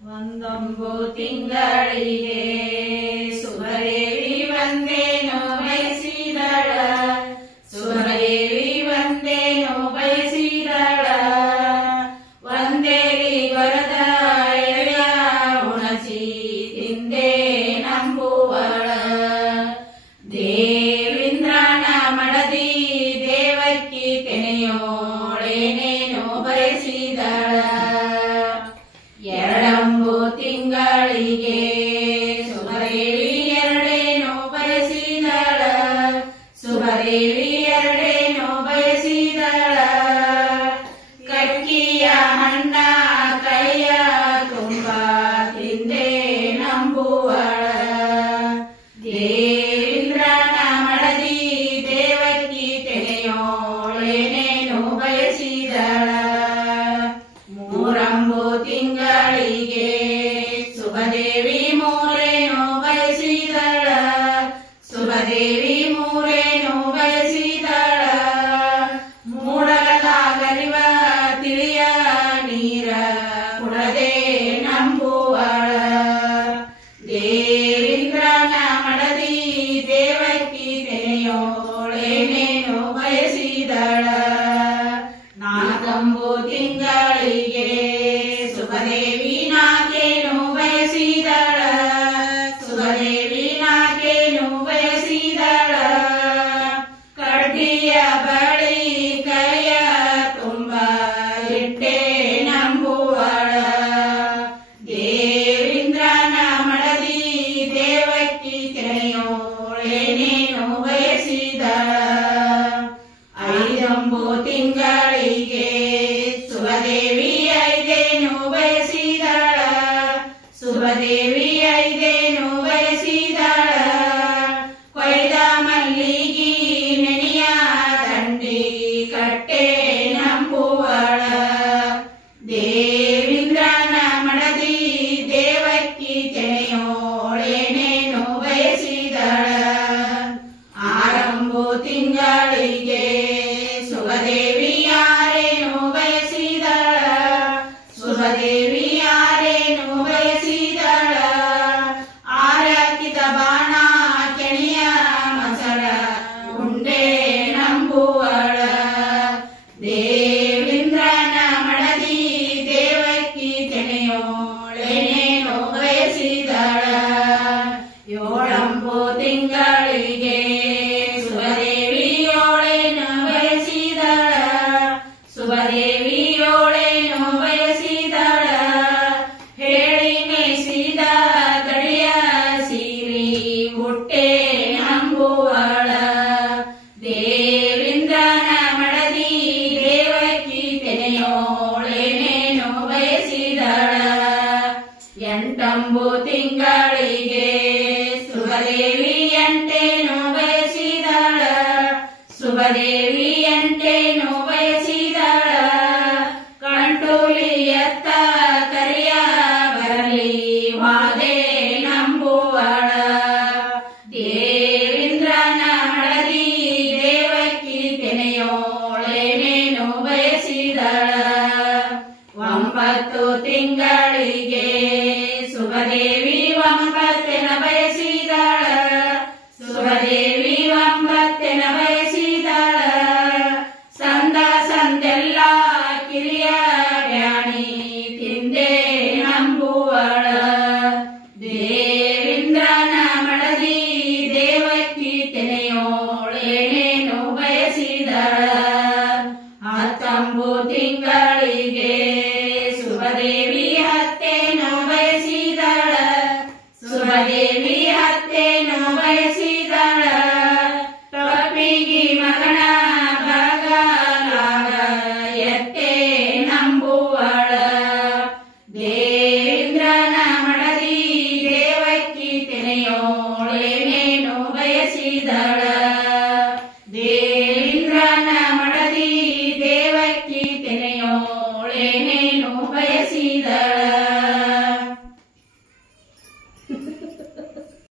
ಒಂದೊಂಬು ತಿಂಗಳಿಗೆ ಸುಭದೇವಿ ಒಂದೇನೋ ಬಯಸಿದಳ, ಸುಭದೇವಿ ಒಂದೇನೋ ಬಯಸಿದಳ. ಒಂದೇಲಿ ಬರದ ಎಳೆಯ ಉಣಸಿ ತಿಂದೆ ನಂಬುವಳ. ದೇವೇಂದ್ರನ ಮಡದಿ ದೇವಕ್ಕಿ ತೆನೆಯೋಳೇನೇನೋ ಬಯಸಿದಳ. ಎರಡಂಬು ತಿಂಗಳಿಗೆ ಸುಭದೇವಿ ಎರಡೇನೋ ಬಯಸಿದಳ, ಸುಭದೇವಿ ಎರಡೇನೋ ಬಯಸಿದಳ. ಕಕ್ಕಿಯ ಹಣ್ಣ ಕೈಯ ತುಂಬ ತಿಂದೆ ನಂಬುವಳ. ದೇವೇಂದ್ರನ ಮಡದಿ ದೇವಕ್ಕಿ ತೆನೆಯೋಳೇನೇನೋ ಬಯಸಿದಳ. ಮೂರಂಬು ತಿಂಗಳಿಗೆ ಸುಭದೇವಿ ಮೂರೇನೋ ಬಯಸಿದಳ, ಸುಭದೇವಿ ಮೂರೇನೋ ಬಯಸಿದಳ. ಮೂಡಲದ ಗರಿವ ತಿಳಿಯ ನೀರ ಕುಡದೆ ನಂಬುವಳ. ದೇವೇಂದ್ರನ ಮಡದಿ ದೇವಕ್ಕಿ ತೆನೆಯೋಳೇನೇನೋ ಬಯಸಿದಳ. ನಾಲ್ಕಂಬು ತಿಂಗಳಿಗೆ ಸುಭದೇವಿ ನಾಲ್ಕೇನೋ ಬಯಸಿದಳ, ಸುಭದೇವಿ ನಾಲ್ಕೇನೋ ಬಯಸಿದಳ. ಕಡ್ಡಿಯ ಬಳಿ ಕೈಯ ತುಂಬ ಇಟ್ಟೆ ನಂಬುವಳ. ದೇವೇಂದ್ರನ ಮಡದಿ ದೇವಕ್ಕಿ ತೆನೆಯೋಳೇನೇನೋ ಬಯಸಿದಳ. ಐದಂಬು ತಿಂಗಳಿಗೆ ಸುಭದೇವಿ ಐದೇನೋ ಬಯಸಿದಳ, ಸುಭದೇವಿ ಐದೇನೋ ಬಯಸಿದಳ. ಕೊಯ್ದ ಮಲ್ಲಿಗಿ ನೆನೆಯ ದಂಡಿ ಕಟ್ಟೆ ನಂಬುವಳ. ದೇವೇಂದ್ರನ ಮಡದಿ ದೇವಕ್ಕಿ ತೆನೆಯೋಳೇನೇನೋ ಬಯಸಿದಳ. ಆರಂಬು ತಿಂಗಳಿಗೆ ಸುಭದೇವಿ ಆರೇನೋ ಬಯಸಿದಳ, ಸುಭದೇವಿ ಆರೇನೋ ಬಯಸಿದಳ. ಆರಕಿತ ಬಾಣ ಕೆಣಿಯ ಮಸರ ಉಂಡೆ ನಂಬುವಳ. ದೇವೇಂದ್ರನ ಮಡದಿ ದೇವಕ್ಕಿ ತೆನೆಯೋಳೇನೇನೋ ಬಯಸಿದಳ. ಏಳಂಬು ತಿಂಗಳಿಗೆ ಸುಭದೇವಿ ಏಳೇನೋ ಬಯಸಿದಳ, ಸುಭದೇವಿ ಏಳೇನೋ ಬಯಸಿದಳ. ಹೇಳಿ ಮೇಸಿದ ಗಡಿಯ ಸೀರಿ ಹುಟ್ಟೆ ನಂಬುವಳ. ದೇವೇಂದ್ರನ ಮಡದಿ ದೇವಕ್ಕಿ ತೆನೆಯೋಳೇನೇನೋ ಬಯಸಿದಳ. ಎಂಟಂಬು ತಿಂಗಳಿಗೆ ಸುಭದೇವಿ ಎಂಟೇನೋ ಬಯಸಿದಳ, ಸುಭದೇವಿ ಎಂಟೇನೋ ಬಯಸಿದಳ. ಕಂಟುಲಿಯತ್ತ ಕರಿಯ ಬರಲಿ ವಾದೆ ನಂಬುವಳ. ದೇವೇಂದ್ರನ ಮಡದಿ ದೇವಕ್ಕಿ ತೆನೆಯೋಳೇನೇನೋ ಬಯಸಿದಳ. ಒಂಬತ್ತು ತಿಂಗಳಿಗೆ ಸುಭದೇವಿ ಒಂಬತ್ತೆನ ಬಯಸಿದಳ, ಸುಭದೇವಿ ಒಂಬತ್ತೆನ ಬಯಸಿದಳ. ಸಂದ ಸಂದೆಲ್ಲ ಕಿರಿಯ ಡ್ಯಾಣಿ ತಿಂದೆ ನಂಬುವಳ. ದೇವೇಂದ್ರನ ಮಡದಿ ದೇವಕ್ಕಿ ತೆನೆಯೋಳೇನೇನೋ ಬಯಸಿದಳ. ಹತ್ತಂಬು ತಿಂಗಳಿಗೆ ಸುಭದೇವಿ ಹತ್ತೇನೋ ಬಯಸಿದಳ, ಸುಭದೇವಿ ಹತ್ತೇನೋ ಬಯಸಿದಳ. ಟೊಪ್ಪಿಗಿ ಮಗನ ಬಗಲಾಗ ಎತ್ತೆ ನಂಬುವಳ. ದೇವೇಂದ್ರನ ಮಡದಿ ದೇವಕ್ಕಿ ತೆನೆಯೋಳೇನೇನೋ ಬಯಸಿದಳ.